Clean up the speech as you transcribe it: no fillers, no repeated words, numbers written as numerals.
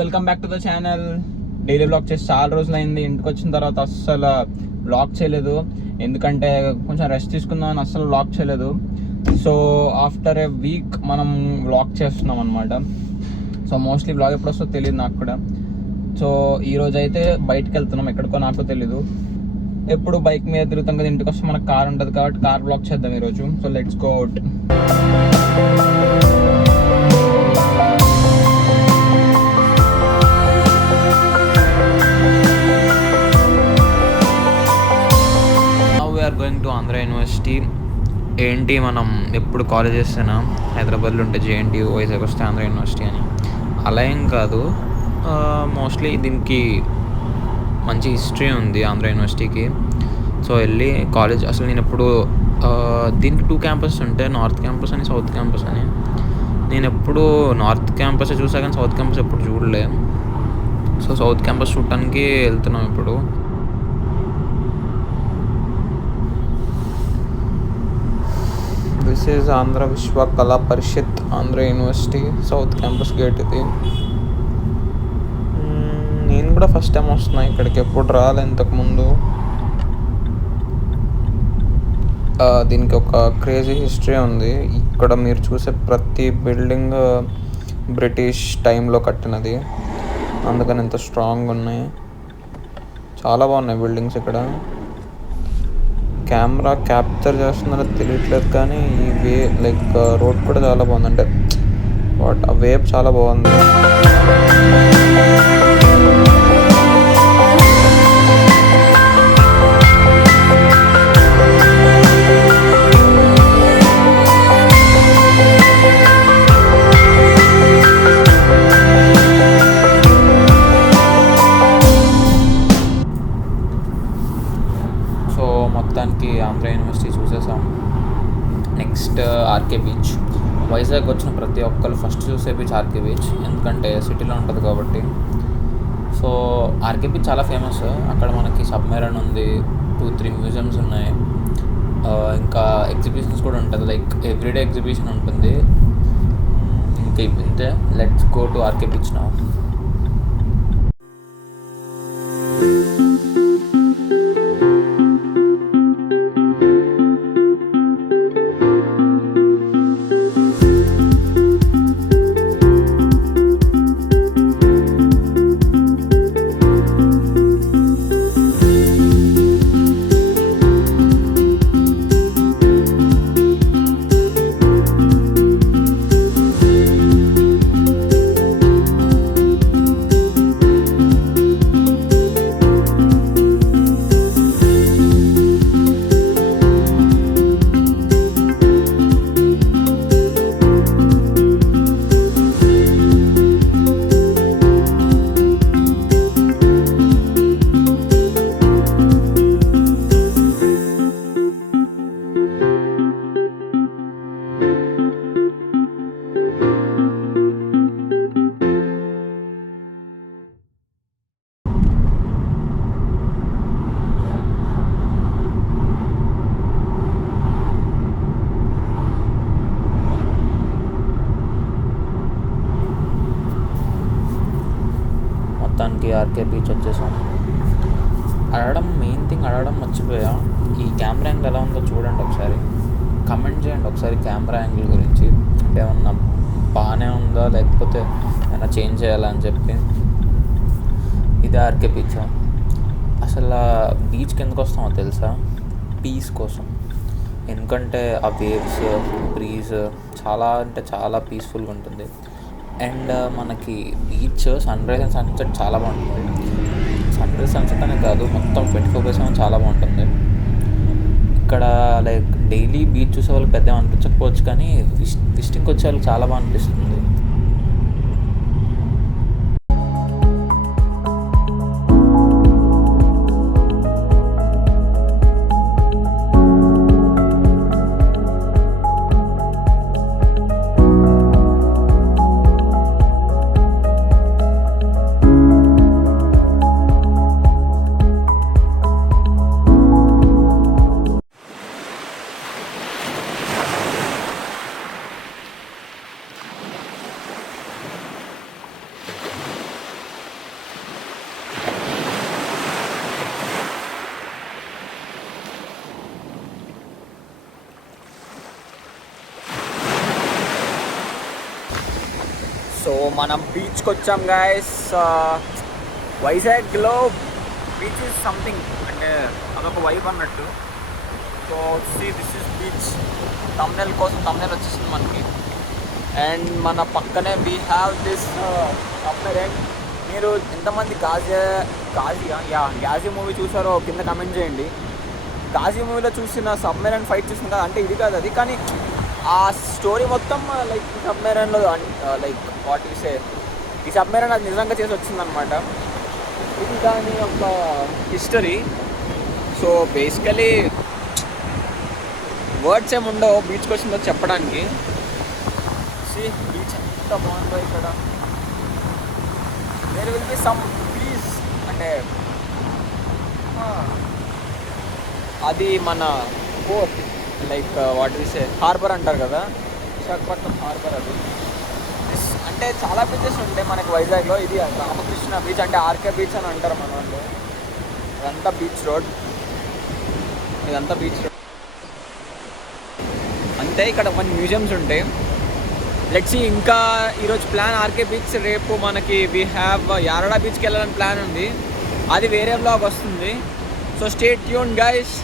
Welcome back to the channel. Daily blog చేసి చాలా రోజులైంది. ఇంటికి వచ్చిన తర్వాత అస్సలు బ్లాగ్ చేయలేదు, ఎందుకంటే కొంచెం రెస్ట్ తీసుకుందామని అస్సలు బ్లాగ్ చేయలేదు. సో ఆఫ్టర్ ఏ వీక్ మనం బ్లాగ్ చేస్తున్నాం అనమాట. సో మోస్ట్లీ బ్లాగ్ ఎప్పుడు వస్తుందో తెలియదు నాకు కూడా. సో ఈరోజు అయితే బయటకు వెళ్తున్నాం, ఎక్కడికో నాకు తెలీదు. ఎప్పుడు బైక్ మీద తిరుగుతాం కదా, ఇంటికి వస్తే మనకు కార్ ఉంటుంది కాబట్టి కార్ బ్లాగ్ చేద్దాం ఈరోజు. So let's go out. Going to Andhra university. ఏంటి మనం ఎప్పుడు కాలేజ్ చేస్తున్నా హైదరాబాద్లో ఉంటే జేఎన్టీయూ, వైజాగ్ వస్తే ఆంధ్ర యూనివర్సిటీ అని అలా ఏం కాదు. మోస్ట్లీ దీనికి మంచి హిస్టరీ ఉంది ఆంధ్ర యూనివర్సిటీకి. సో వెళ్ళి కాలేజ్ అసలు నేను ఎప్పుడు దీనికి 2 క్యాంపస్ ఉంటాయి, నార్త్ క్యాంపస్ అని సౌత్ క్యాంపస్ అని. నేను ఎప్పుడు నార్త్ క్యాంపస్ చూసా కానీ సౌత్ క్యాంపస్ ఎప్పుడు చూడలే. సో సౌత్ క్యాంపస్ చూడటానికి వెళ్తున్నాం ఇప్పుడు. This is Andhra Vishwa Kala Parishat, Andhra university south campus gate ఇది. నేను కూడా ఫస్ట్ టైం వస్తున్నా ఇక్కడికి, ఎప్పుడు రాలే ఇంతకుముందు. దీనికి ఒక క్రేజీ హిస్టరీ ఉంది. ఇక్కడ మీరు చూసే ప్రతి బిల్డింగ్ బ్రిటిష్ టైంలో కట్టినది, అందుకని ఇంత స్ట్రాంగ్ ఉన్నాయి. చాలా బాగున్నాయి బిల్డింగ్స్ ఇక్కడ. కెమెరా క్యాప్చర్ చేస్తున్నారో తెలియట్లేదు కానీ ఈ వే లైక్ రోడ్ కూడా చాలా బాగుంది. అంటే వాట్ ఆ వేవ్ చాలా బాగుంది. మొత్తానికి ఆంధ్ర యూనివర్సిటీ చూసేసాం. Next RK beach. వైజాగ్ వచ్చిన ప్రతి ఒక్కరు ఫస్ట్ చూసే బీచ్ ఆర్కే బీచ్, ఎందుకంటే సిటీలో ఉంటుంది కాబట్టి. సో ఆర్కే బీచ్ చాలా ఫేమస్. అక్కడ మనకి సబ్మెరైన్ ఉంది, 2-3 మ్యూజియంస్ ఉన్నాయి, ఇంకా ఎగ్జిబిషన్స్ కూడా ఉంటుంది. లైక్ ఎవ్రీడే ఎగ్జిబిషన్ ఉంటుంది. ఇంకా ఇంతే. Let's go to RK beach now. మొత్తానికి ఆర్కే బీచ్ వచ్చేసాం. అడగడం మర్చిపోయా. ఈ కెమెరా యాంగిల్ ఎలా ఉందో చూడండి ఒకసారి, కమెంట్ చేయండి ఒకసారి కెమెరా యాంగిల్ గురించి. ఏమన్నా బాగానే ఉందా లేకపోతే ఏమైనా చేంజ్ చేయాలా అని చెప్పి. ఇది ఆర్కే బీచ్. అసలు బీచ్కి ఎందుకు వస్తామో తెలుసా? పీస్ కోసం. ఎందుకంటే ఆ వేవ్స్, బ్రీజ్ చాలా అంటే చాలా పీస్ఫుల్గా ఉంటుంది. అండ్ మనకి beach sunrise and sunset చాలా బాగుంటుంది. సన్ రైజ్ సన్సెట్ అనే కాదు, మొత్తం 24/7 చాలా బాగుంటుంది ఇక్కడ. లైక్ డైలీ బీచ్ చూసే వాళ్ళకి పెద్ద అనిపించకపోవచ్చు కానీ విజిటింగ్కి వచ్చే వాళ్ళకి చాలా బాగా అనిపిస్తుంది. మనం బీచ్కి వచ్చాం గైస్. వైజాగ్లో బీచ్ ఇస్ సంథింగ్, అంటే అదొక వైబ్ అన్నట్టు. So this is beach. Thumbnail కోసం తమ్నెల్ వచ్చేసింది మనకి. అండ్ మన పక్కనే వీ హ్యావ్ దిస్ సబ్మెరైన్. మీరు ఎంతమంది గాజీ మూవీ చూసారో కింద కమెంట్ చేయండి. గాజీ మూవీలో చూసిన సబ్మెరైన్ ఫైట్ చూసిన కదా, అంటే ఇది కాదు అది, కానీ ఆ స్టోరీ మొత్తం లైక్ సబ్మెరైన్లో లైక్ వాట్ యు సే, ఈ సబ్మెరైన్ అది నిజంగా చేసి వచ్చిందనమాట. ఇది దాని ఒక హిస్టరీ. సో బేసికలీ వర్డ్స్ ఏమి ఉండవు బీచ్కి వచ్చిందో చెప్పడానికి. బీచ్ ఎంత బాగుందో ఇక్కడ. There will be some places, అంటే అది మన port, like what we say harbour అంటారు కదా, విశాఖపట్నం హార్బర్. అది అంటే చాలా బీచెస్ ఉంటాయి మనకి వైజాగ్లో. ఇది రామకృష్ణ బీచ్, అంటే ఆర్కే బీచ్ అని అంటారు మన వాళ్ళు. ఇదంతా బీచ్ రోడ్, ఇదంతా బీచ్ రోడ్ అంతే. ఇక్కడ కొన్ని మ్యూజియంస్ ఉంటాయి. Let's see. ఇంకా ఈరోజు ప్లాన్ ఆర్కే బీచ్, రేపు మనకి వీ హ్యావ్ యారడా బీచ్కి వెళ్ళాలని ప్లాన్ ఉంది. అది వేరే వ్లాగ్ వస్తుంది. So stay tune guys.